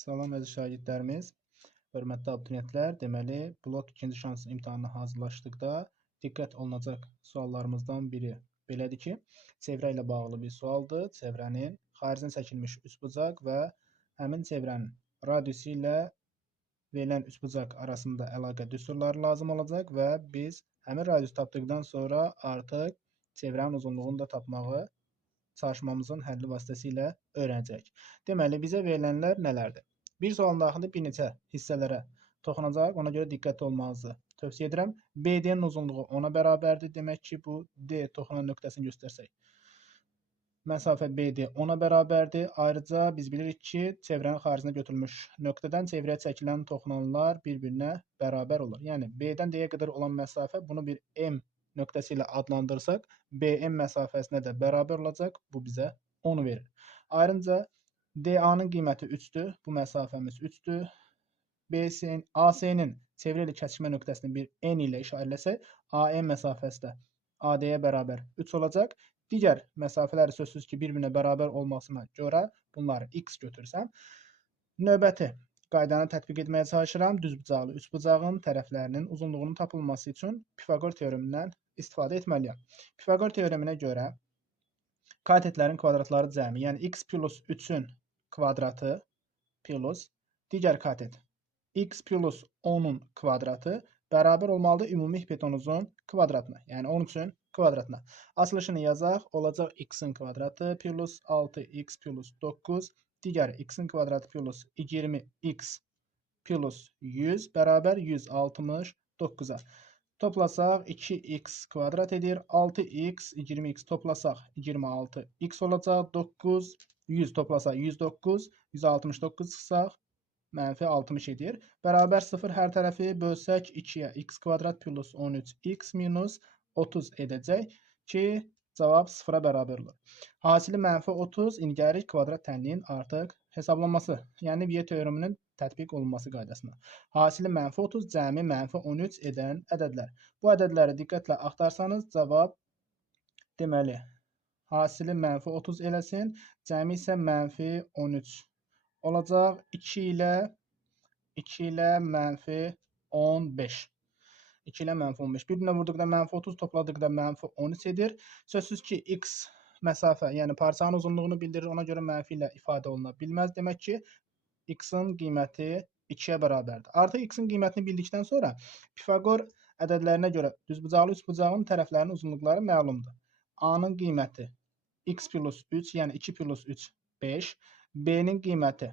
Salam əziz şagirdlərimiz, hörmətli abituriyentlər. Deməli, blok 2-ci şans imtahanına hazırlaşdıqda diqqət olunacaq suallarımızdan biri belədir ki, çevrə ilə bağlı bir sualdır. Çevrənin xaricinə çəkilmiş üçbucaq və həmin çevrənin radiusu ilə verilən üçbucaq arasında əlaqə düsturları lazım olacaq və biz həmin radiusu tapdıqdan sonra artıq çevrənin uzunluğunu da tapmağı çalışmamızın həlli vasitəsilə öyrənəcək. Deməli, bizə verilənlər nələrdir? Bir sualın daxilində bir neçə hissələrə toxunacaq, ona görə diqqətli olmanızı tövsiyə edirəm. BD-nin uzunluğu 10-a bərabərdir. Demək ki, bu D toxunan nöqtəsini göstərsək. Məsafə BD 10-a bərabərdir. Ayrıca biz bilirik ki, çevrənin xaricinə götürülmüş nöqtədən çevrəyə çəkilən toxunanlar bir-birinə bərabər olur. Yəni, B-dən D-yə qədər olan məsafə bunu bir M nöqtəsi ilə adlandırsaq, BM məsafəsinə də bərabər olacaq. Bu bizə 10 verir. Ayrıca DA-nın qiyməti 3-dür. Bu məsafəmiz 3-dür. AC-nin çevrə ilə kəsişmə nöqtəsini bir N ilə işarələsək, AM məsafəsi də AD-yə bərabər 3 olacaq. Digər məsafələri sözsüz ki, bir-birinə bərabər olmasına görə bunları X götürsəm, növbəti qaydanı tətbiq etməyə çalışıram. Düzbucaqlı üçbucağın tərəflərinin uzunluğunun tapılması üçün Pifaqor teoremindən istifadə etməliyəm. Pifaqor teoreminə görə katetlərin kvadratları cəmi, yəni x plus 3-ün kvadratı plus digər katet x plus 10-un kvadratı bərabər olmalıdır ümumi hipotenuzun kvadratına, yəni 13-ün kvadratına. Açılışını yazaq, olacaq x-in kvadratı plus 6x plus 9, digər x-in kvadratı plus 20x plus 100 bərabər 169-a. Toplasaq 2x kvadrat edir. 6x, 20x toplasaq 26x olacaq. 9, 100 toplasaq 109, 169 çıxsaq mənfi 60 edir. Bərabər 0 hər tərəfi bölsək 2-yə x kvadrat plus 13x minus 30 edəcək ki, cavab 0-a bərabər olur. Hasili mənfi 30, indi gəlirik kvadrat tənliyin artıq hesablanması, yəni Viye teoreminin tətbiq olunması qaydasına. Hasili mənfi 30, cəmi mənfi 13 edən ədədlər. Bu ədədləri diqqətlə axtarsanız, cavab deməli, hasili mənfi 30 eləsin, cəmi isə mənfi 13 olacaq. 2 ilə mənfi 15. 2 ilə mənfi 15. Bir-birinə vurduqda mənfi 30, topladıqda mənfi 13 edir. Sözsüz ki, x məsafə, yəni parçanın uzunluğunu bildirir, ona görə mənfi ilə ifadə oluna bilməz. Demək ki, x-in qiyməti 2-yə bərabərdir. Artıq x-in qiymətini bildikdən sonra Pifaqor ədədlərinə görə düzbucaqlı üçbucağın tərəflərinin uzunluqları məlumdur. A-nın qiyməti x plus 3, yəni 2 plus 3, 5. B-nin qiyməti